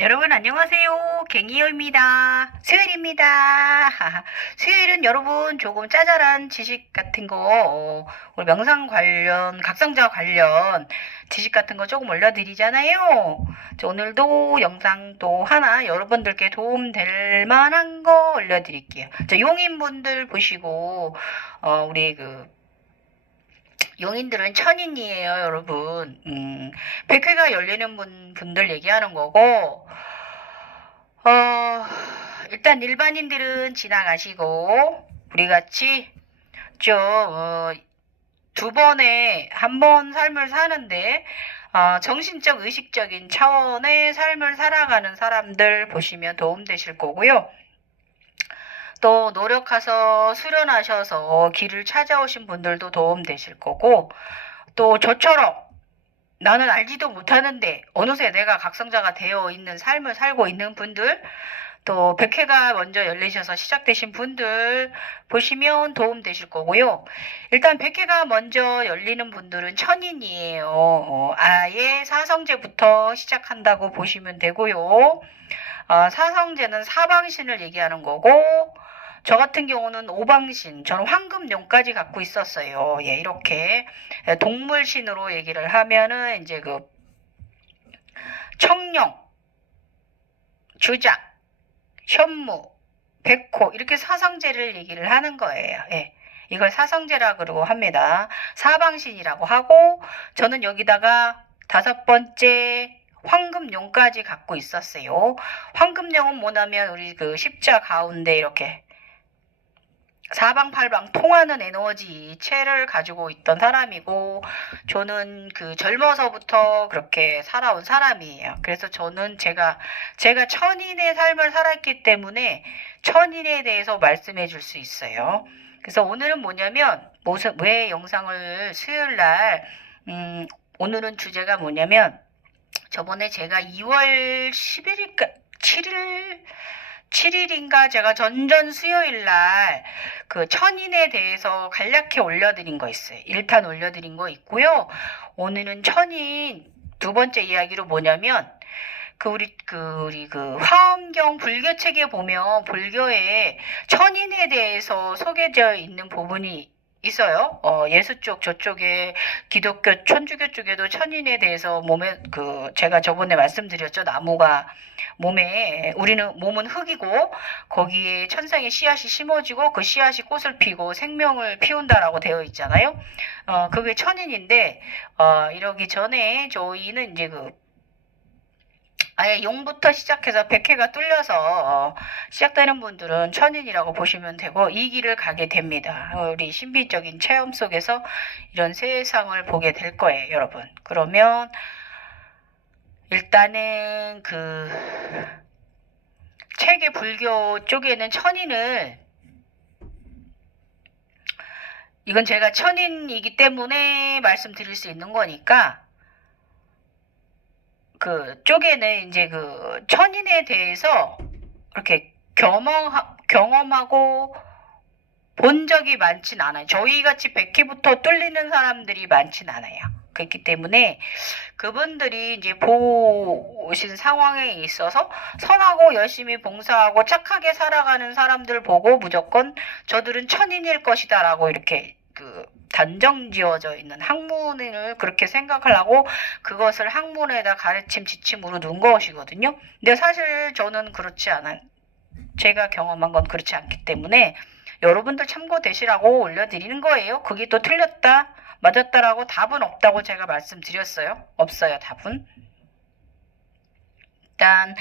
여러분 안녕하세요. 갱이요입니다. 수요일입니다. 수요일은 여러분 조금 짜잘한 지식 같은 거, 우리 명상 관련, 각성자 관련 지식 같은 거 조금 올려드리잖아요. 오늘도 영상 또 하나 여러분들께 도움 될 만한 거 올려드릴게요. 용인분들 보시고, 우리 용인들은 천인이에요, 여러분. 100회가 열리는 분들 얘기하는 거고, 어, 일단 일반인들은 지나가시고, 우리 같이 좀, 두 번에 한 번 삶을 사는데, 정신적, 의식적인 차원의 삶을 살아가는 사람들 보시면 도움되실 거고요. 또 노력해서 수련하셔서 길을 찾아오신 분들도 도움되실 거고, 또 저처럼 나는 알지도 못하는데 어느새 내가 각성자가 되어 있는 삶을 살고 있는 분들, 또 100회가 먼저 열리셔서 시작되신 분들 보시면 도움되실 거고요. 일단 100회가 먼저 열리는 분들은 천인이에요. 아예 사성제부터 시작한다고 보시면 되고요. 사성제는 사방신을 얘기하는 거고, 저 같은 경우는 오방신, 저는 황금용까지 갖고 있었어요. 예, 이렇게 동물신으로 얘기를 하면은 이제 청룡, 주작, 현무, 백호 이렇게 사성제를 얘기를 하는 거예요. 예. 이걸 사성제라 그러고 합니다. 사방신이라고 하고, 저는 여기다가 다섯 번째 황금용까지 갖고 있었어요. 황금용은 뭐냐면 우리 십자 가운데 이렇게 사방팔방 통하는 에너지체를 가지고 있던 사람이고, 저는 젊어서부터 그렇게 살아온 사람이에요. 그래서 저는 제가 천인의 삶을 살았기 때문에 천인에 대해서 말씀해 줄 수 있어요. 그래서 오늘은 뭐냐면, 왜 영상을 수요일 날, 오늘은 주제가 뭐냐면, 저번에 제가 2월 10일인가, 7일인가 제가 전전 수요일 날 천인에 대해서 간략히 올려드린 거 있어요. 1탄 올려드린 거 있고요. 오늘은 천인 두 번째 이야기로 뭐냐면, 우리 화엄경 불교책에 보면 불교에 천인에 대해서 소개되어 있는 부분이 있어요. 예수 쪽 저쪽에 기독교 천주교 쪽에도 천인에 대해서 제가 저번에 말씀드렸죠. 나무가 우리는 몸은 흙이고 거기에 천상의 씨앗이 심어지고 그 씨앗이 꽃을 피고 생명을 피운다라고 되어 있잖아요. 그게 천인인데, 이러기 전에 저희는 이제 아예 용부터 시작해서 100회가 뚫려서 시작되는 분들은 천인이라고 보시면 되고, 이 길을 가게 됩니다. 우리 신비적인 체험 속에서 이런 세상을 보게 될 거예요, 여러분. 그러면 일단은 책의 불교 쪽에는 천인을, 이건 제가 천인이기 때문에 말씀드릴 수 있는 거니까, 쪽에는 이제 천인에 대해서 이렇게 경험하고 본 적이 많진 않아요. 저희 같이 100회부터 뚫리는 사람들이 많진 않아요. 그렇기 때문에 그분들이 이제 보신 상황에 있어서 선하고 열심히 봉사하고 착하게 살아가는 사람들 보고 무조건 저들은 천인일 것이다 라고 이렇게 단정 지어져 있는 학문을 그렇게 생각하려고 그것을 학문에다 가르침 지침으로 넣은 것이거든요. 근데 사실 저는 그렇지 않아요. 제가 경험한 건 그렇지 않기 때문에 여러분들 참고되시라고 올려드리는 거예요. 그게 또 틀렸다 맞았다라고 답은 없다고 제가 말씀드렸어요. 없어요, 답은. 일단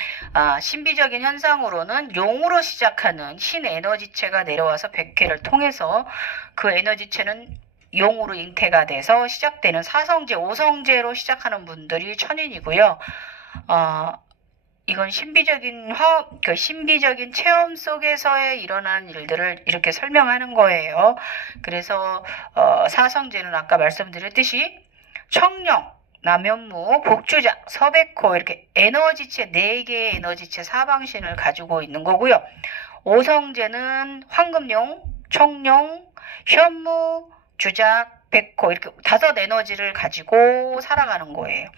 신비적인 현상으로는 용으로 시작하는 신에너지체가 내려와서 100회를 통해서 그 에너지체는 용으로 잉태가 돼서 시작되는 사성제, 오성제로 시작하는 분들이 천인이고요. 이건 신비적인 신비적인 체험 속에서의 일어난 일들을 이렇게 설명하는 거예요. 그래서 사성제는 아까 말씀드렸듯이 청령, 남현무, 복주작, 서백호 이렇게 에너지체 4개의 에너지체 사방신을 가지고 있는 거고요. 오성제는 황금용, 청룡, 현무, 주작, 백호 이렇게 5 에너지를 가지고 살아가는 거예요.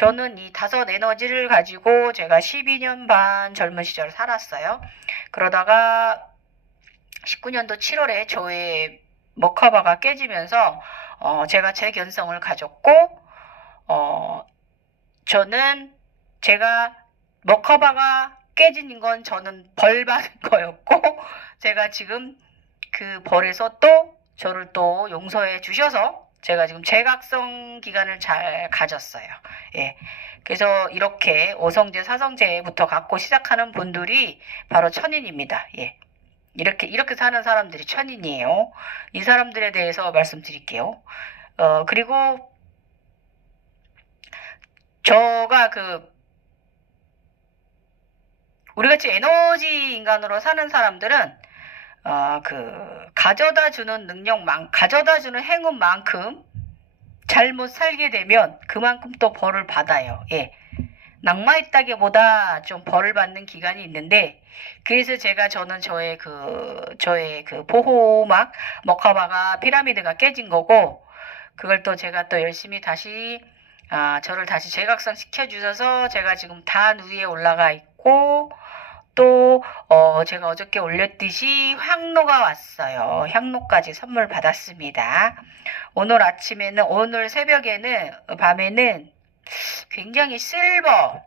저는 이 5 에너지를 가지고 제가 12년 반 젊은 시절 살았어요. 그러다가 19년도 7월에 저의 머카바가 깨지면서 제가 제 견성을 가졌고 저는 제가 머카바가 깨진 건 저는 벌 받은 거였고 제가 지금 그 벌에서 또 저를 또 용서해 주셔서 제가 지금 제각성 기간을 잘 가졌어요. 예. 그래서 이렇게 5성제, 4성제부터 갖고 시작하는 분들이 바로 천인입니다. 예. 이렇게 사는 사람들이 천인이에요. 이 사람들에 대해서 말씀드릴게요. 그리고 저가 우리같이 에너지 인간으로 사는 사람들은 가져다 주는 가져다 주는 행운만큼 잘못 살게 되면 그만큼 또 벌을 받아요. 예. 낙마했다기보다 좀 벌을 받는 기간이 있는데, 그래서 저는 저의 보호막, 머카바가 피라미드가 깨진 거고, 그걸 또 제가 또 열심히 다시, 저를 다시 재각성 시켜주셔서 제가 지금 단 위에 올라가 있고, 또, 제가 어저께 올렸듯이 향로가 왔어요. 향로까지 선물 받았습니다. 오늘 새벽에는, 밤에는 굉장히 실버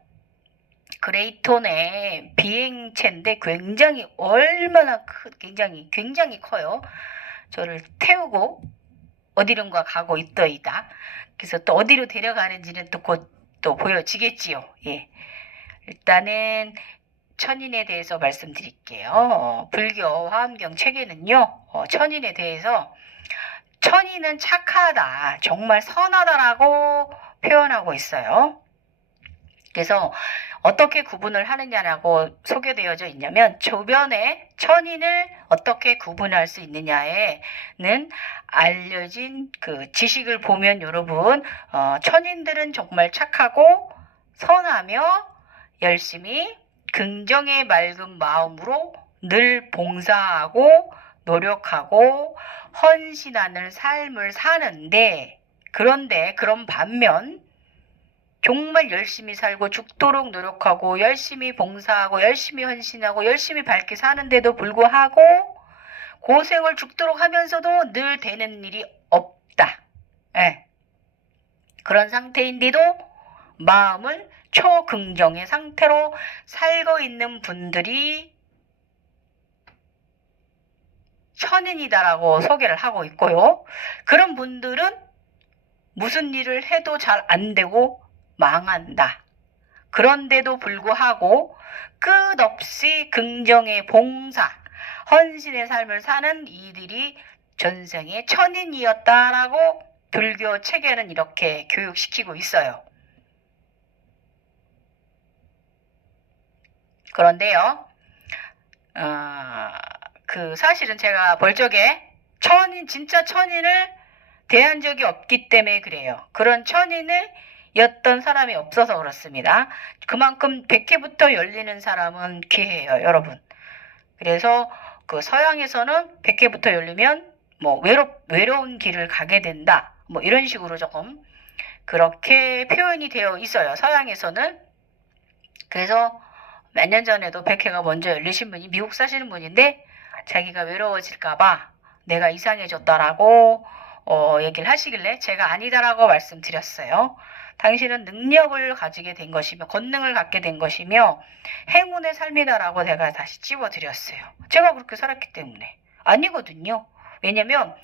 그레이톤의 비행체인데 굉장히 커요. 저를 태우고 어디론가 가고 있더이다. 그래서 또 어디로 데려가는지는 또 곧 또 보여지겠지요. 예. 일단은 천인에 대해서 말씀드릴게요. 불교 화엄경 책에는요, 천인에 대해서 천인은 착하다, 정말 선하다라고 표현하고 있어요. 그래서 어떻게 구분을 하느냐라고 소개되어져 있냐면, 주변에 천인을 어떻게 구분할 수 있느냐에는 알려진 그 지식을 보면 여러분, 천인들은 정말 착하고 선하며 열심히 긍정의 맑은 마음으로 늘 봉사하고 노력하고 헌신하는 삶을 사는데, 그런데 그런 반면 정말 열심히 살고 죽도록 노력하고 열심히 봉사하고 열심히 헌신하고 열심히 밝게 사는데도 불구하고 고생을 죽도록 하면서도 늘 되는 일이 없다. 예. 그런 상태인데도 마음을 초긍정의 상태로 살고 있는 분들이 천인이다라고 소개를 하고 있고요. 그런 분들은 무슨 일을 해도 잘 안 되고 망한다. 그런데도 불구하고 끝없이 긍정의 봉사, 헌신의 삶을 사는 이들이 전생의 천인이었다라고 불교 체계는 이렇게 교육시키고 있어요. 그런데요, 사실은 제가 볼 적에 진짜 천인을 대한 적이 없기 때문에 그래요. 그런 천인이었던 사람이 없어서 그렇습니다. 그만큼 100회부터 열리는 사람은 귀해요, 여러분. 그래서 서양에서는 100회부터 열리면 뭐 외로운 길을 가게 된다. 뭐 이런 식으로 조금 그렇게 표현이 되어 있어요, 서양에서는. 그래서 몇 년 전에도 100회가 먼저 열리신 분이 미국 사시는 분인데, 자기가 외로워질까봐 내가 이상해졌다라고 얘기를 하시길래 제가 아니다라고 말씀드렸어요. 당신은 능력을 가지게 된 것이며 권능을 갖게 된 것이며 행운의 삶이다라고 제가 다시 찝어드렸어요. 제가 그렇게 살았기 때문에. 아니거든요. 왜냐면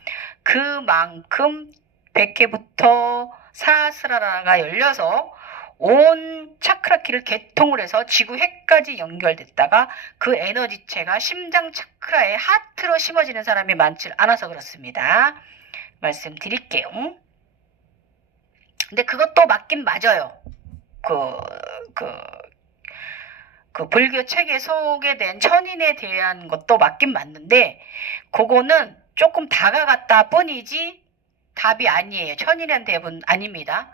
그만큼 100회부터 사스라라가 열려서 온 차크라키를 개통을 해서 지구핵까지 연결됐다가 그 에너지체가 심장 차크라에 하트로 심어지는 사람이 많지 않아서 그렇습니다. 말씀드릴게요. 근데 그것도 맞긴 맞아요. 불교 책에 소개된 천인에 대한 것도 맞긴 맞는데, 그거는 조금 다가갔다 뿐이지 답이 아니에요. 천인은 대부분 아닙니다.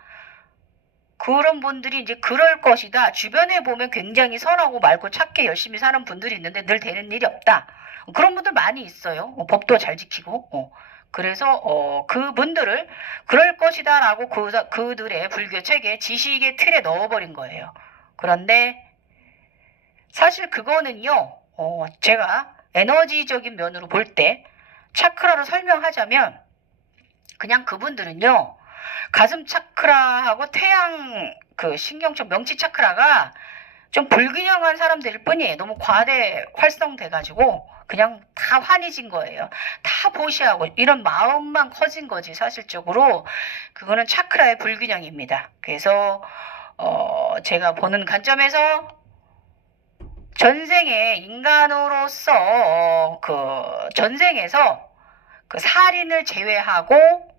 그런 분들이 이제 그럴 것이다. 주변에 보면 굉장히 선하고 맑고 착하게 열심히 사는 분들이 있는데 늘 되는 일이 없다. 그런 분들 많이 있어요. 법도 잘 지키고. 그래서 그분들을 그럴 것이다라고 그들의 불교 체계 지식의 틀에 넣어버린 거예요. 그런데 사실 그거는요, 제가 에너지적인 면으로 볼 때 차크라로 설명하자면 그냥 그분들은요, 가슴 차크라하고 태양 그 신경청 명치 차크라가 좀 불균형한 사람들일 뿐이에요. 너무 과대 활성돼가지고 그냥 다 환해진 거예요. 다 보시하고 이런 마음만 커진 거지 사실적으로 그거는 차크라의 불균형입니다. 그래서 제가 보는 관점에서 전생에 인간으로서 그 전생에서 그 살인을 제외하고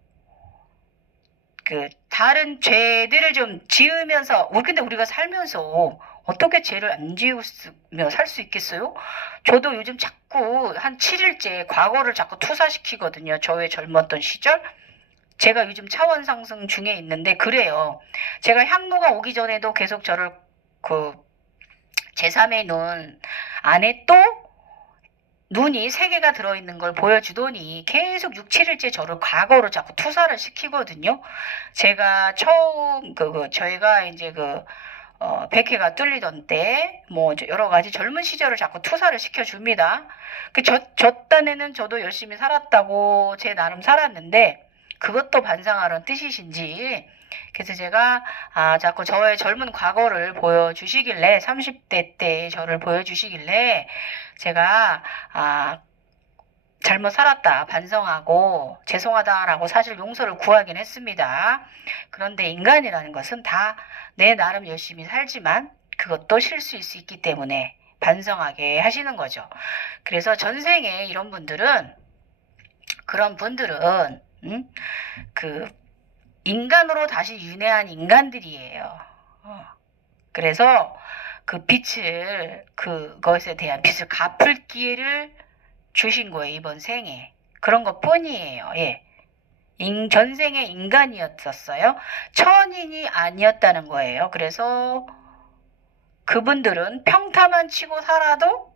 그 다른 죄들을 좀 지으면서 근데 우리가 살면서 어떻게 죄를 안 지으며 살 수 있겠어요? 저도 요즘 자꾸 한 7일째 과거를 자꾸 투사시키거든요. 저의 젊었던 시절. 제가 요즘 차원 상승 중에 있는데 그래요. 제가 향로가 오기 전에도 계속 저를 그 제3의 눈 안에 또 눈이 3개가 들어있는 걸 보여주더니 계속 6, 7일째 저를 과거로 자꾸 투사를 시키거든요. 제가 처음 저희가 이제 백회가 뚫리던 때 뭐 여러 가지 젊은 시절을 자꾸 투사를 시켜줍니다. 저 딴에는 저도 열심히 살았다고 제 나름 살았는데 그것도 반성하라는 뜻이신지 그래서 제가 자꾸 저의 젊은 과거를 보여주시길래 30대 때 저를 보여주시길래 제가 잘못 살았다 반성하고 죄송하다라고 사실 용서를 구하긴 했습니다. 그런데 인간이라는 것은 다 내 나름 열심히 살지만 그것도 실수일 수 있기 때문에 반성하게 하시는 거죠. 그래서 전생에 이런 분들은 그런 분들은 그 인간으로 다시 윤회한 인간들이에요. 그래서 그 빛을 그것에 대한 빛을 갚을 기회를 주신 거예요. 이번 생에. 그런 것 뿐이에요. 예. 전생에 인간이었었어요. 천인이 아니었다는 거예요. 그래서 그분들은 평타만 치고 살아도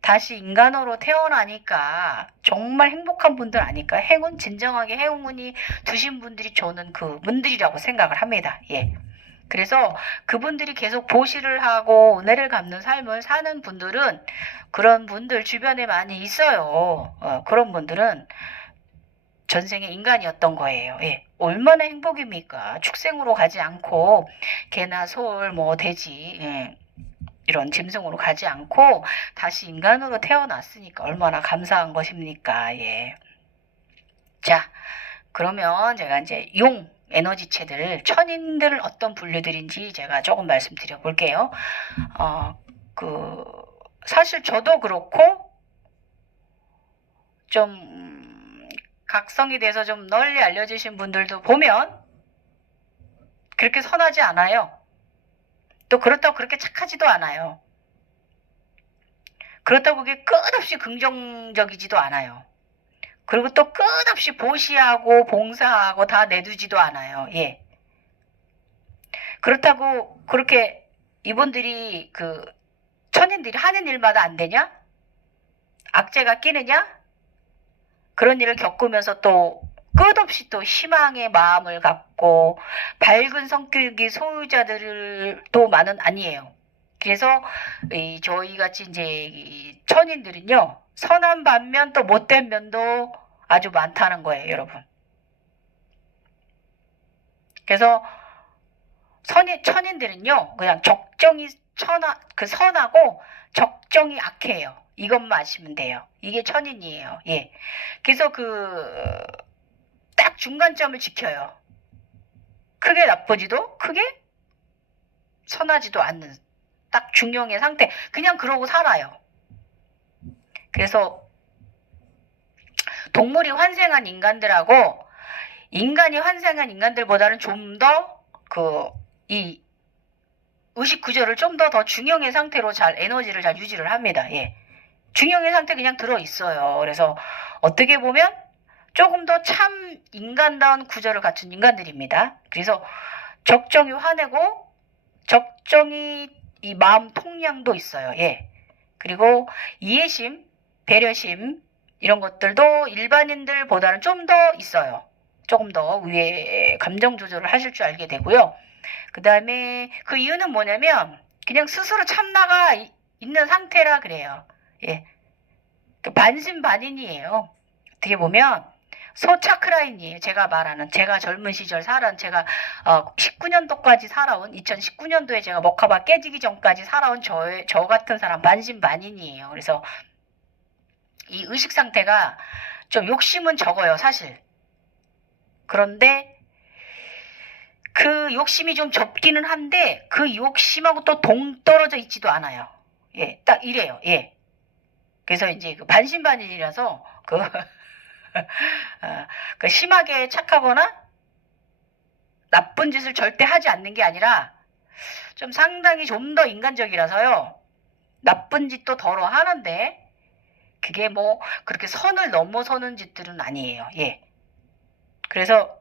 다시 인간으로 태어나니까 정말 행복한 분들 아닐까? 행운, 진정하게 행운이 두신 분들이 저는 그분들이라고 생각을 합니다. 예. 그래서 그분들이 계속 보시를 하고 은혜를 갚는 삶을 사는 분들은 그런 분들 주변에 많이 있어요. 그런 분들은 전생에 인간이었던 거예요. 예. 얼마나 행복입니까? 축생으로 가지 않고 개나 소울 뭐 돼지 이런 짐승으로 가지 않고 다시 인간으로 태어났으니까 얼마나 감사한 것입니까? 예. 자, 그러면 제가 이제 용 에너지체들 천인들 어떤 분류들인지 제가 조금 말씀드려 볼게요. 사실 저도 그렇고 좀 각성이 돼서 좀 널리 알려주신 분들도 보면 그렇게 선하지 않아요. 또 그렇다고 그렇게 착하지도 않아요. 그렇다고 그게 끝없이 긍정적이지도 않아요. 그리고 또 끝없이 보시하고 봉사하고 다 내두지도 않아요. 예. 그렇다고 그렇게 이분들이 천인들이 하는 일마다 안 되냐? 악재가 끼느냐? 그런 일을 겪으면서 또 끝없이 또 희망의 마음을 갖고 밝은 성격의 소유자들도 많은 아니에요. 그래서 저희 같이 이제 천인들은요 선한 반면 또 못된 면도 아주 많다는 거예요, 여러분. 그래서 천인들은요 그냥 적정이 선하고 적정이 악해요. 이것만 아시면 돼요. 이게 천인이에요. 예. 그래서 딱 중간점을 지켜요. 크게 나쁘지도 크게 선하지도 않는 딱 중용의 상태. 그냥 그러고 살아요. 그래서 동물이 환생한 인간들하고 인간이 환생한 인간들보다는 좀 더 이 의식 구조를 좀 더 중용의 상태로 에너지를 잘 유지를 합니다. 예. 중용의 상태 그냥 들어있어요. 그래서 어떻게 보면 조금 더 참 인간다운 구조를 갖춘 인간들입니다. 그래서 적정히 화내고 적정히 이 마음 통량도 있어요. 예. 그리고 이해심, 배려심, 이런 것들도 일반인들보다는 좀 더 있어요. 조금 더 위에 감정 조절을 하실 줄 알게 되고요. 그 다음에 그 이유는 뭐냐면 그냥 스스로 참나가 있는 상태라 그래요. 예. 반신반인이에요. 어떻게 보면 소차크라인이에요. 제가 말하는, 제가 젊은 시절 살아온, 제가 19년도까지 살아온, 2019년도에 제가 머카바 깨지기 전까지 살아온 저 같은 사람 반신반인이에요. 그래서 이 의식 상태가 좀 욕심은 적어요, 사실. 그런데 그 욕심이 좀 적기는 한데 그 욕심하고 또 동떨어져 있지도 않아요. 예, 딱 이래요. 예. 그래서 이제 그 반신반인이라서 그 심하게 착하거나 나쁜 짓을 절대 하지 않는 게 아니라 좀 상당히 좀 더 인간적이라서요. 나쁜 짓도 덜어 하는데 그게 뭐 그렇게 선을 넘어서는 짓들은 아니에요. 예. 그래서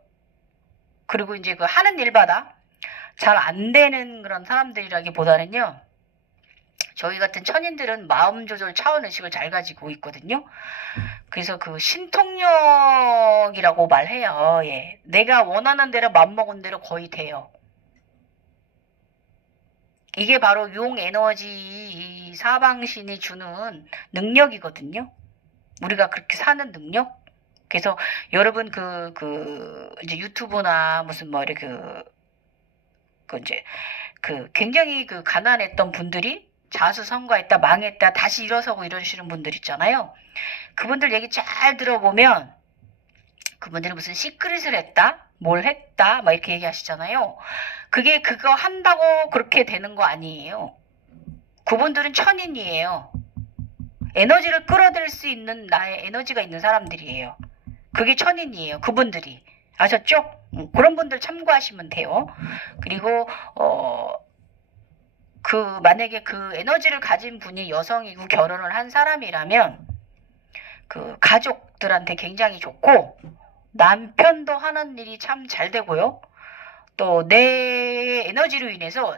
그리고 이제 그 하는 일마다 잘 안 되는 그런 사람들이라기보다는요. 저희 같은 천인들은 마음 조절 차원 의식을 잘 가지고 있거든요. 그래서 그 신통력이라고 말해요. 예. 내가 원하는 대로 맘먹은 대로 거의 돼요. 이게 바로 용 에너지 사방신이 주는 능력이거든요. 우리가 그렇게 사는 능력. 그래서 여러분 이제 유튜브나 무슨 뭐 이렇게 이제 굉장히 가난했던 분들이 자수성가했다 망했다 다시 일어서고 이러시는 분들 있잖아요. 그분들 얘기 잘 들어보면 그분들이 무슨 시크릿을 했다 뭘 했다 막 이렇게 얘기하시잖아요. 그게 그거 한다고 그렇게 되는 거 아니에요. 그분들은 천인이에요. 에너지를 끌어들일 수 있는 나의 에너지가 있는 사람들이에요. 그게 천인이에요. 그분들이. 아셨죠? 그런 분들 참고하시면 돼요. 그리고 만약에 그 에너지를 가진 분이 여성이고 결혼을 한 사람이라면 그 가족들한테 굉장히 좋고 남편도 하는 일이 참 잘 되고요. 또 내 에너지로 인해서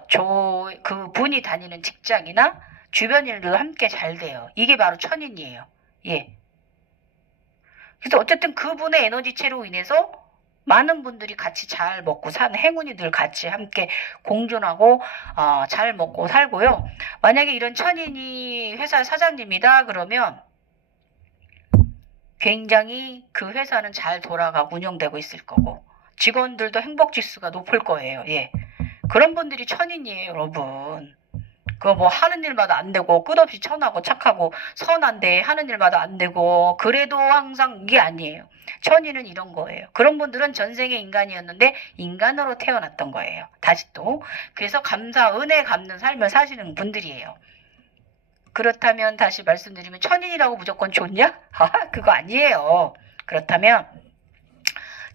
그 분이 다니는 직장이나 주변 일도 함께 잘 돼요. 이게 바로 천인이에요. 예. 그래서 어쨌든 그분의 에너지체로 인해서 많은 분들이 같이 잘 먹고 사는 행운이 늘 같이 함께 공존하고 잘 먹고 살고요. 만약에 이런 천인이 회사 사장님이다 그러면 굉장히 그 회사는 잘 돌아가고 운영되고 있을 거고 직원들도 행복 지수가 높을 거예요. 예. 그런 분들이 천인이에요, 여러분. 그거 뭐 하는 일마다 안 되고 끝없이 천하고 착하고 선한데 하는 일마다 안 되고 그래도 항상 이게 아니에요. 천인은 이런 거예요. 그런 분들은 전생의 인간이었는데 인간으로 태어났던 거예요. 다시 또. 그래서 은혜 갚는 삶을 사시는 분들이에요. 그렇다면 다시 말씀드리면 천인이라고 무조건 좋냐? 그거 아니에요. 그렇다면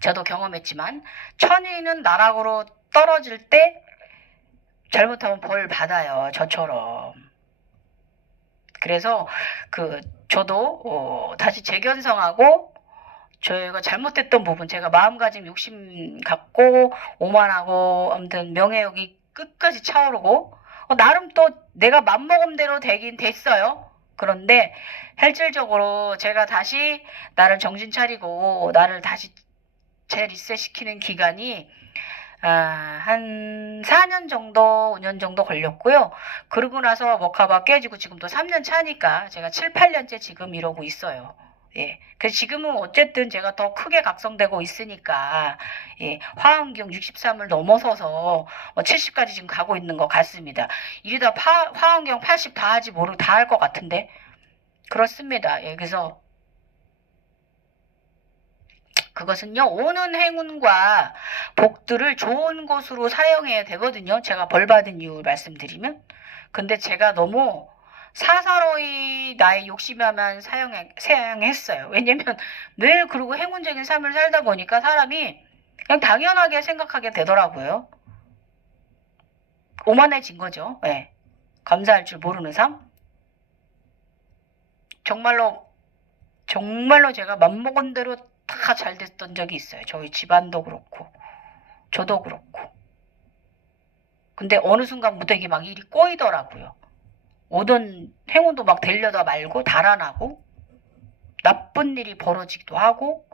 저도 경험했지만 천인은 나락으로 떨어질 때 잘못하면 벌 받아요. 저처럼. 그래서 저도 다시 재견성하고 저희가 잘못했던 부분 제가 마음가짐 욕심 갖고 오만하고 아무튼 명예욕이 끝까지 차오르고 나름 또 내가 맘먹음대로 되긴 됐어요. 그런데 실질적으로 제가 다시 나를 정신 차리고 나를 다시 재리셋시키는 기간이 한 4년 정도, 5년 정도 걸렸고요. 그러고 나서 머카바 깨지고 지금도 3년 차니까 제가 7, 8년째 지금 이러고 있어요. 예. 그래서 지금은 어쨌든 제가 더 크게 각성되고 있으니까, 예. 화엄경 63을 넘어서서 70까지 지금 가고 있는 것 같습니다. 이러다 화엄경 80 다 하지 모르고 다 할 것 같은데. 그렇습니다. 예. 그래서 그것은요, 오는 행운과 복들을 좋은 곳으로 사용해야 되거든요. 제가 벌 받은 이유 말씀드리면. 근데 제가 너무 사사로이 나의 욕심에만 사용했어요. 왜냐면 늘 그러고 행운적인 삶을 살다 보니까 사람이 그냥 당연하게 생각하게 되더라고요. 오만해진 거죠. 네. 감사할 줄 모르는 삶. 정말로 제가 맘먹은 대로 다 잘 됐던 적이 있어요. 저희 집안도 그렇고 저도 그렇고. 근데 어느 순간부터 이게 막 일이 꼬이더라고요. 오던 행운도 막 되려다 말고 달아나고 나쁜 일이 벌어지기도 하고,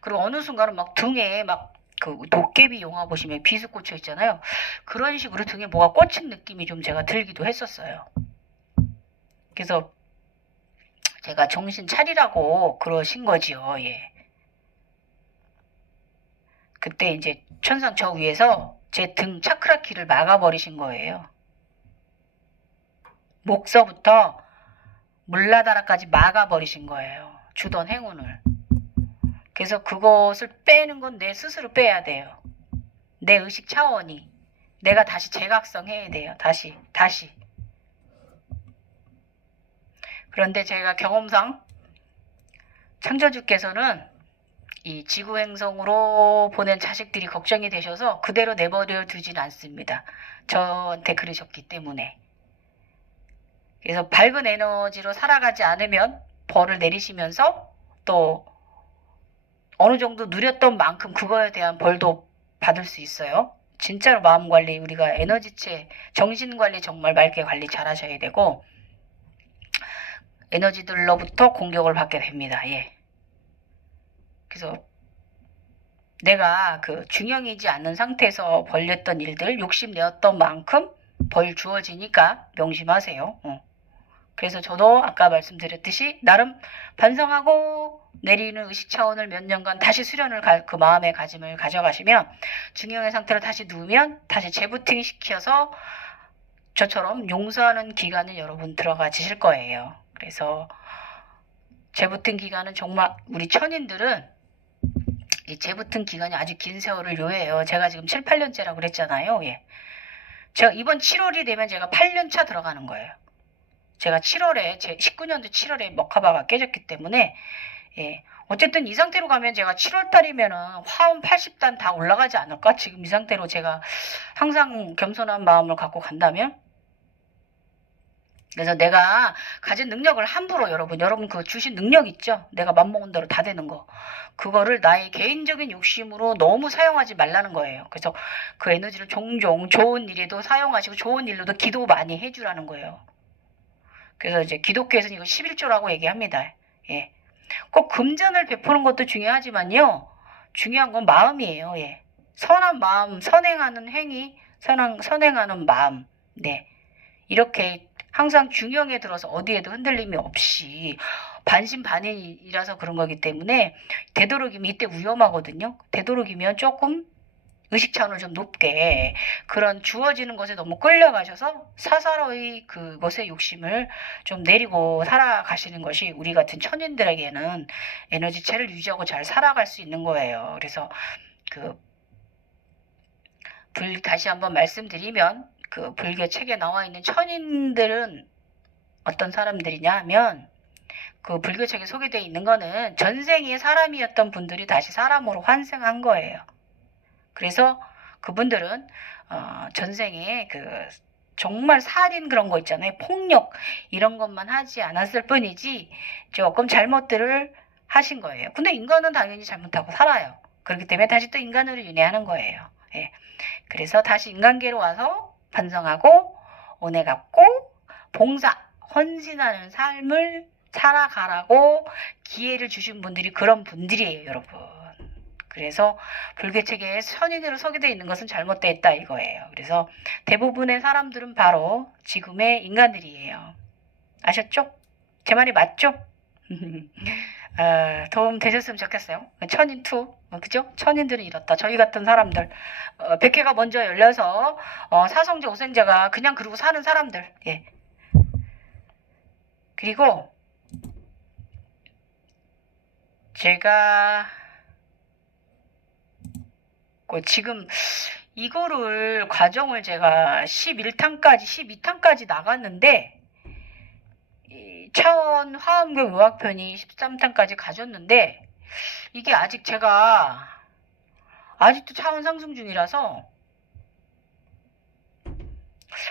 그리고 어느 순간은 막 등에 막 그 도깨비 영화 보시면 비수 꽂혀 있잖아요. 그런 식으로 등에 뭐가 꽂힌 느낌이 좀 제가 들기도 했었어요. 그래서 제가 정신 차리라고 그러신 거지요. 예. 그때 이제 천상 저 위에서 제 등 차크라 키를 막아버리신 거예요. 목서부터 물라다라까지 막아버리신 거예요. 주던 행운을. 그래서 그것을 빼는 건 내 스스로 빼야 돼요. 내 의식 차원이. 내가 다시 재각성해야 돼요. 다시. 그런데 제가 경험상 창조주께서는 이 지구 행성으로 보낸 자식들이 걱정이 되셔서 그대로 내버려 두진 않습니다. 저한테 그러셨기 때문에. 그래서 밝은 에너지로 살아가지 않으면 벌을 내리시면서 또 어느 정도 누렸던 만큼 그거에 대한 벌도 받을 수 있어요. 진짜로 마음 관리, 우리가 에너지체, 정신 관리 정말 맑게 관리 잘 하셔야 되고, 에너지들로부터 공격을 받게 됩니다. 예. 그래서 내가 그 중형이지 않는 상태에서 벌렸던 일들, 욕심내었던 만큼 벌 주어지니까 명심하세요. 그래서 저도 아까 말씀드렸듯이 나름 반성하고 내리는 의식 차원을 몇 년간 다시 수련을 그 마음의 가짐을 가져가시면 중형의 상태로 다시 누우면 다시 재부팅 시켜서 저처럼 용서하는 기간을 여러분 들어가지실 거예요. 그래서 재부팅 기간은 정말 우리 천인들은 이 재부팅 기간이 아주 긴 세월을 요해요. 제가 지금 7, 8년째라고 그랬잖아요. 예. 제가 이번 7월이 되면 제가 8년차 들어가는 거예요. 제가 7월에 제 19년도 7월에 먹하바가 깨졌기 때문에 예. 어쨌든 이 상태로 가면 제가 7월 달이면은 화음 80단 다 올라가지 않을까? 지금 이 상태로 제가 항상 겸손한 마음을 갖고 간다면. 그래서 내가 가진 능력을 함부로 여러분 그 주신 능력 있죠? 내가 맘먹은 대로 다 되는 거. 그거를 나의 개인적인 욕심으로 너무 사용하지 말라는 거예요. 그래서 그 에너지를 종종 좋은 일에도 사용하시고 좋은 일로도 기도 많이 해주라는 거예요. 그래서 이제 기독교에서는 이거 11조라고 얘기합니다. 예. 꼭 금전을 베푸는 것도 중요하지만요. 중요한 건 마음이에요. 예. 선한 마음, 선행하는 행위, 선행하는 마음. 네. 이렇게 항상 중형에 들어서 어디에도 흔들림이 없이 반신반인이라서 그런 거기 때문에 되도록이면 이때 위험하거든요. 되도록이면 조금 의식 차원을 좀 높게 그런 주어지는 것에 너무 끌려가셔서 사사로이 그것의 욕심을 좀 내리고 살아가시는 것이 우리 같은 천인들에게는 에너지체를 유지하고 잘 살아갈 수 있는 거예요. 그래서 다시 한번 말씀드리면 그 불교 책에 나와 있는 천인들은 어떤 사람들이냐 하면 그 불교 책에 소개되어 있는 거는 전생에 사람이었던 분들이 다시 사람으로 환생한 거예요. 그래서 그분들은 전생에 그 정말 살인 그런 거 있잖아요. 폭력 이런 것만 하지 않았을 뿐이지 조금 잘못들을 하신 거예요. 근데 인간은 당연히 잘못하고 살아요. 그렇기 때문에 다시 또 인간으로 윤회하는 거예요. 예. 그래서 다시 인간계로 와서 반성하고 은혜 갚고 봉사, 헌신하는 삶을 살아가라고 기회를 주신 분들이 그런 분들이에요, 여러분. 그래서 불교책에 선인으로 소개되어 있는 것은 잘못되어 있다 이거예요. 그래서 대부분의 사람들은 바로 지금의 인간들이에요. 아셨죠? 제 말이 맞죠? 도움 되셨으면 좋겠어요. 천인 투, 그죠? 천인들은 이렇다. 저희 같은 사람들, 백회가 먼저 열려서 사성제, 오생제가 그냥 그러고 사는 사람들. 예. 그리고 제가 지금 이거를 과정을 제가 11탄까지 12탄까지 나갔는데 차원 화엄경 요학편이 13탄까지 가졌는데 이게 아직 제가 아직도 차원 상승 중이라서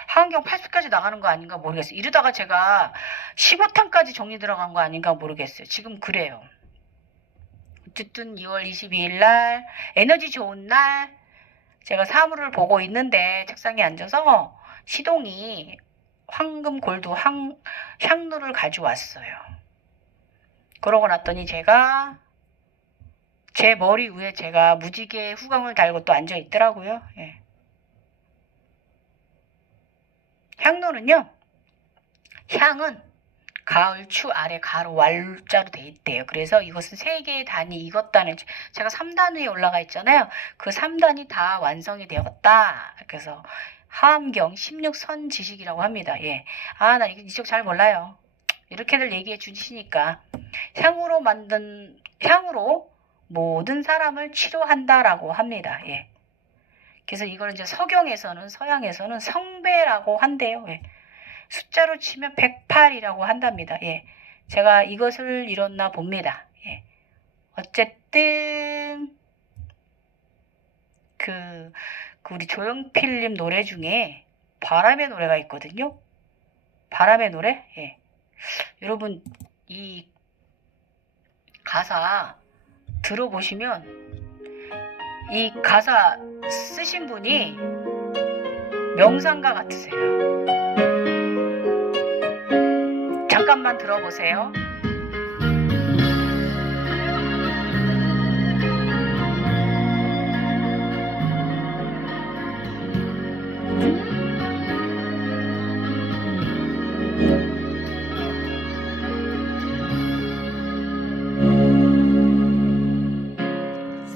화엄경 80까지 나가는 거 아닌가 모르겠어요. 이러다가 제가 15탄까지 정리 들어간 거 아닌가 모르겠어요. 지금 그래요. 어쨌든 2월 22일 날 에너지 좋은 날 제가 사물을 보고 있는데 책상에 앉아서 시동이 황금 골드 향로를 가져왔어요. 그러고 났더니 제가 제 머리 위에 제가 무지개 후광을 달고 또 앉아 있더라고요. 예. 향로는요. 향은 가을 추 아래 가로 왈자로 돼 있대요. 그래서 이것은 세 개의 단이 익었다는, 제가 3단 위에 올라가 있잖아요. 그 3단이 다 완성이 되었다. 그래서 하암경 16선 지식이라고 합니다. 예. 아, 나 이쪽 잘 몰라요. 이렇게들 얘기해 주시니까. 향으로 모든 사람을 치료한다라고 합니다. 예. 그래서 이걸 이제 서양에서는 성배라고 한대요. 예. 숫자로 치면 108이라고 한답니다. 예. 제가 이것을 잃었나 봅니다. 예. 어쨌든 그 우리 조용필님 노래 중에 바람의 노래가 있거든요. 바람의 노래? 예. 여러분 이 가사 들어보시면 이 가사 쓰신 분이 명상가 같으세요. 잠깐만 들어보세요.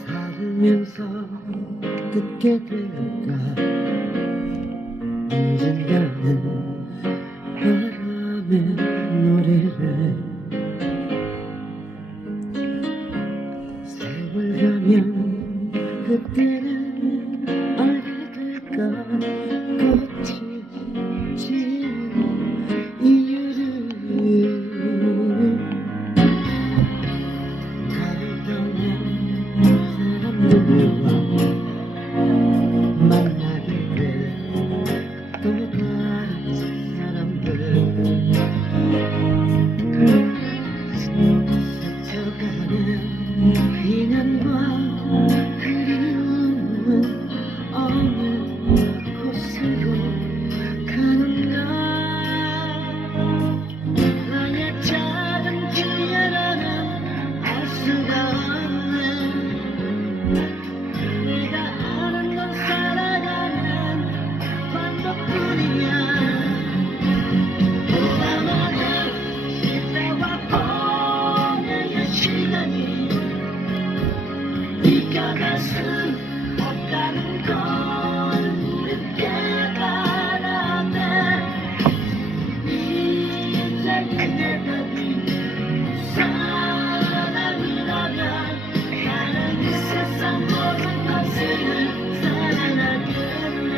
살면서 듣게 될까 언젠가는 바람의 노래를 세월 가면 그때는 알게 될까 꽃이 지는 이유를 나를 떠난 사람들과 만나게 될또 다른 사람들 스쳐가는 인연과 그리움은 어느 곳으로 가는가 나의 작은 기회라는 알 수가 없는 내가 아는 건 살아가는 방법뿐이야 보나마나 지나와 보내는 시간이 네가 가슴 없다는 걸 우린 깨달았네 이제 그대가 사랑이라면 나는 이 세상 모든 것을 사랑하겠네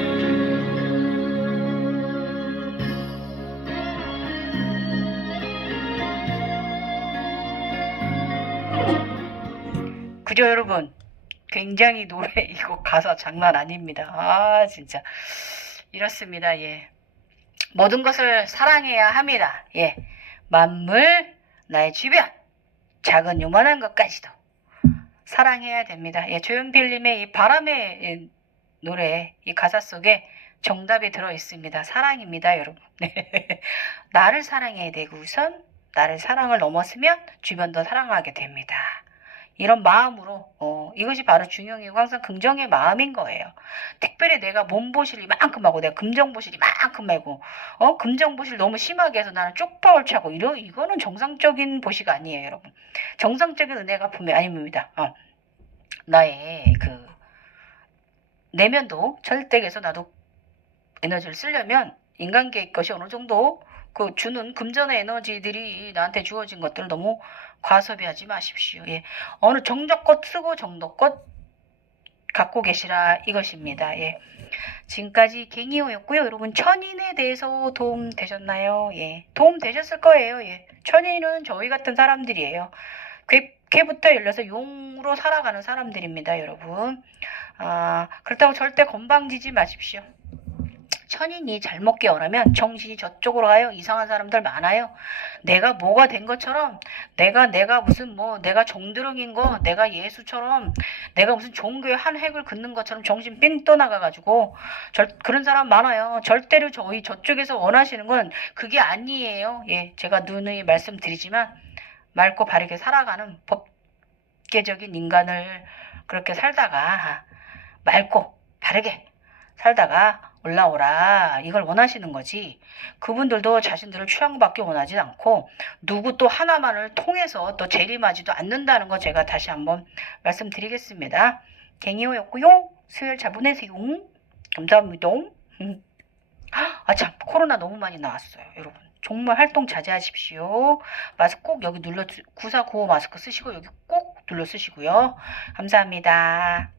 그죠 여러분? 굉장히 노래 이거 가사 장난 아닙니다. 아 진짜 이렇습니다. 예. 모든 것을 사랑해야 합니다. 예. 만물, 나의 주변, 작은 요만한 것까지도 사랑해야 됩니다. 예. 조용필님의 이 바람의 노래 이 가사 속에 정답이 들어 있습니다. 사랑입니다, 여러분. 나를 사랑해야 되고 우선 나를 사랑을 넘었으면 주변도 사랑하게 됩니다. 이런 마음으로 이것이 바로 중용이고 항상 긍정의 마음인 거예요. 특별히 내가 몸보실 이만큼 하고 내가 금정보실 이만큼 하고 금정보실 너무 심하게 해서 나는 쪽파올 차고 이거는 정상적인 보식 아니에요, 여러분. 정상적인 은혜가 분명 아닙니다. 나의 그 내면도 절대에서 나도 에너지를 쓰려면 인간계의 것이 어느 정도 그 주는 금전의 에너지들이 나한테 주어진 것들을 너무 과소비하지 마십시오. 예. 어느 정도껏 쓰고 정도껏 갖고 계시라 이것입니다. 예. 지금까지 갱이호였고요. 여러분 천인에 대해서 도움 되셨나요? 예. 도움 되셨을 거예요. 예. 천인은 저희 같은 사람들이에요. 개부터 열려서 용으로 살아가는 사람들입니다, 여러분. 그렇다고 절대 건방지지 마십시오. 천인이 잘못 깨어나면 정신이 저쪽으로 가요. 이상한 사람들 많아요. 내가 뭐가 된 것처럼 내가 무슨 내가 정드렁인 거 내가 예수처럼 내가 무슨 종교의 한 획을 긋는 것처럼 정신 삥 떠나가가지고 그런 사람 많아요. 절대로 저쪽에서 원하시는 건 그게 아니에요. 예, 제가 누누이 말씀드리지만 맑고 바르게 살아가는 법계적인 인간을 그렇게 살다가 맑고 바르게 살다가 올라오라 이걸 원하시는 거지. 그분들도 자신들을 추앙받기 원하지 않고 누구 또 하나만을 통해서 또 재림하지도 않는다는 거 제가 다시 한번 말씀드리겠습니다. 갱이호였고요. 수요일 잘 보내세요. 감사합니다. 아 참 코로나 너무 많이 나왔어요 여러분. 정말 활동 자제하십시오. 마스크 꼭 여기 눌러 9495 마스크 쓰시고 여기 꼭 눌러 쓰시고요. 감사합니다.